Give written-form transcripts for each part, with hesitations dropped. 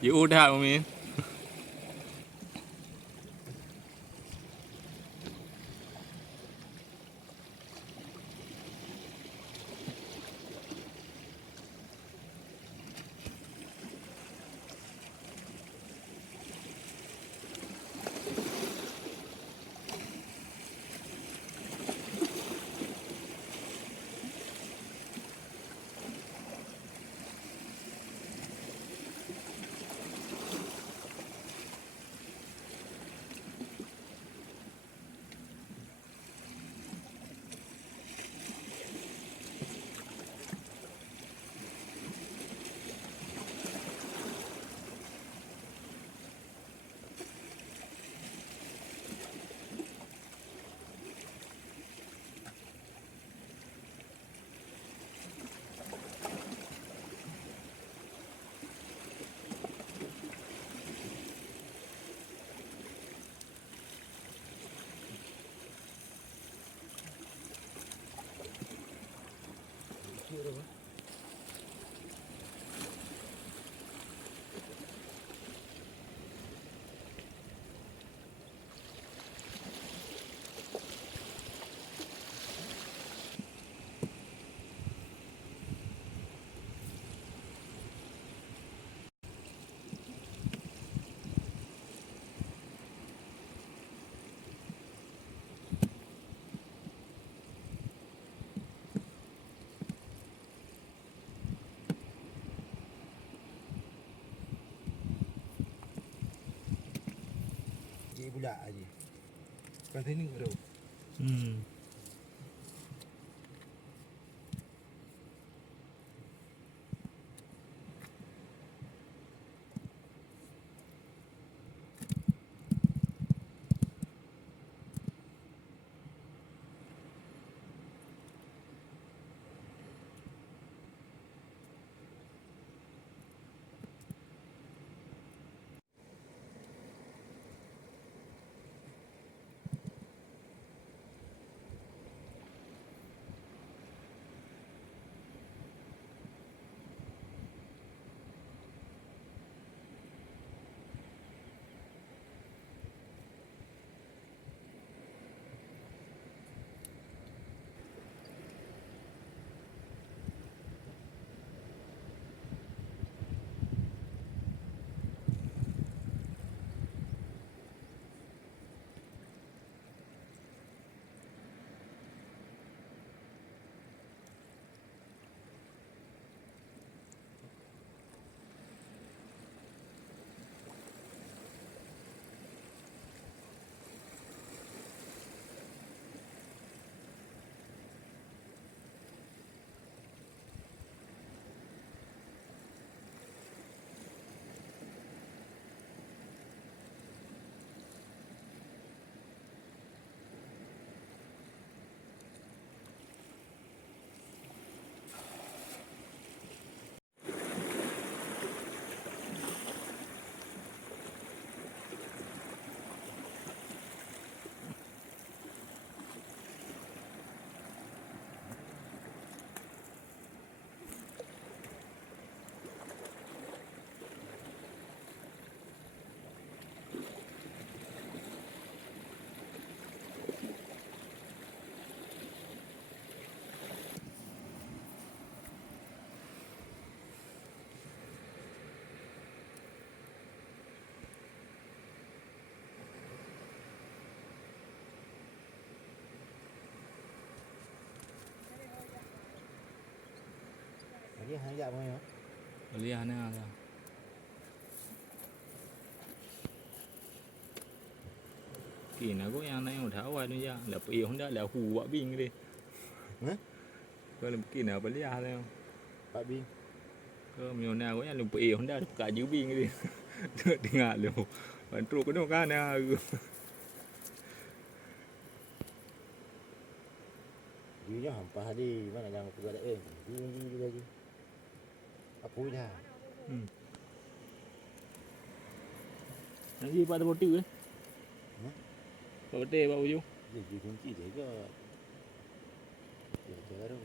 Chị u đào không mi? Budak aje. Kan sini tu. Ini hanya apa ya? Lihat ni ada. Kỳ nào có ăn này mà tháo qua nữa nha, là bì không đã là hù bạ binh đi. Hả? Coi là kỳ nào phải lihat đây không? Pak Bing. Coi nhiều nào có ăn là bì không đã cả giữ binh đi. Đi ngả luôn. Bạn trụ cái đâu cả nè. Dia hampa hadi mana yang aku ada Ini juga lagi. Apa dah? Cái gì bạn bột trừ ấy? Bột tê bao nhiêu? Dia kunci dia ke. Dia cara.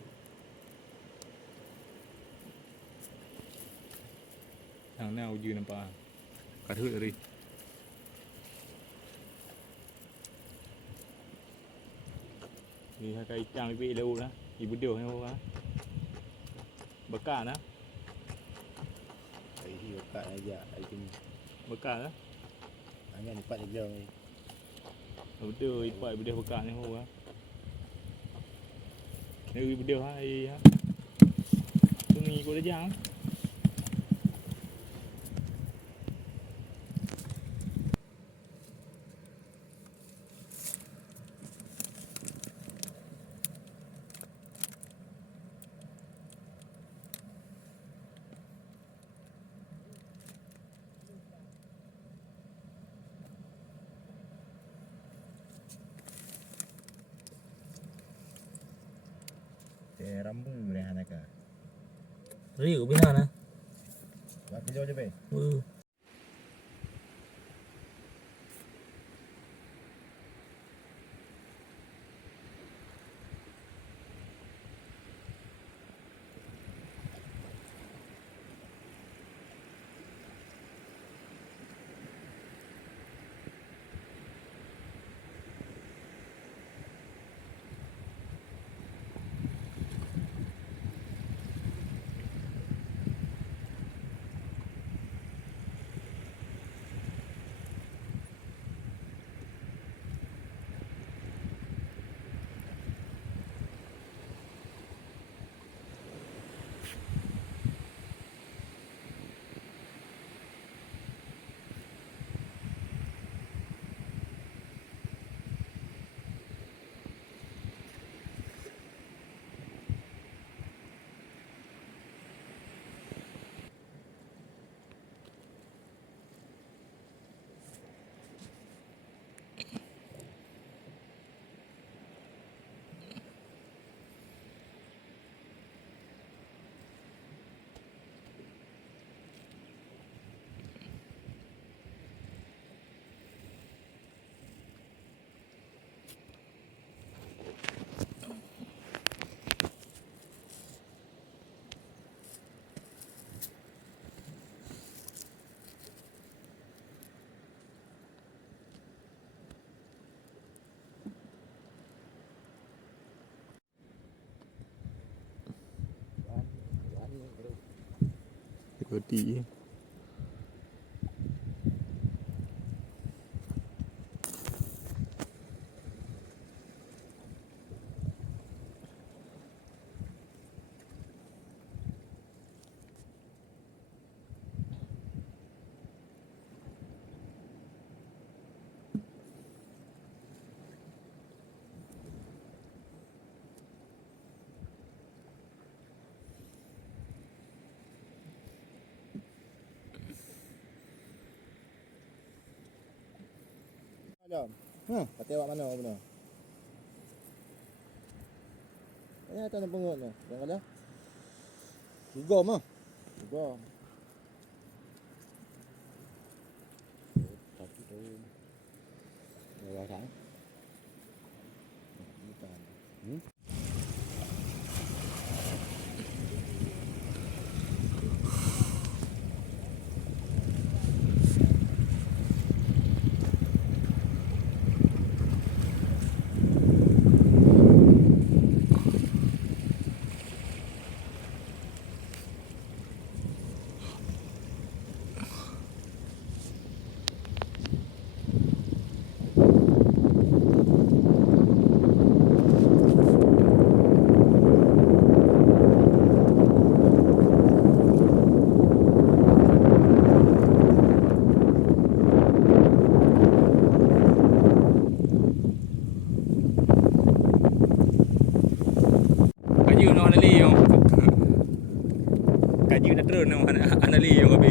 thằng nào dư nằm pa cả thứ rồi đi thì hai cây trang bị đâu đó thì bữa điều hay không á bậc cả đó Ai hi ka aja ai tin bậc cả đó hanya ni pat je. bữa điều vậy bữa điều bậc cả hay không á nếu bữa điều hay á tôi nghĩ có đấy chăng Rambu ni hanaka. Riu bên nào nè. Buat video je be. Ừ. có tí Jom. Kata awak mana benar? Ini atas pengut ni. Yang ada. Gom ah. Gom. Tapi tu. Bawah sang. Bukan. cả dư nó đi không cả dư nó trơn không anh đi không có bị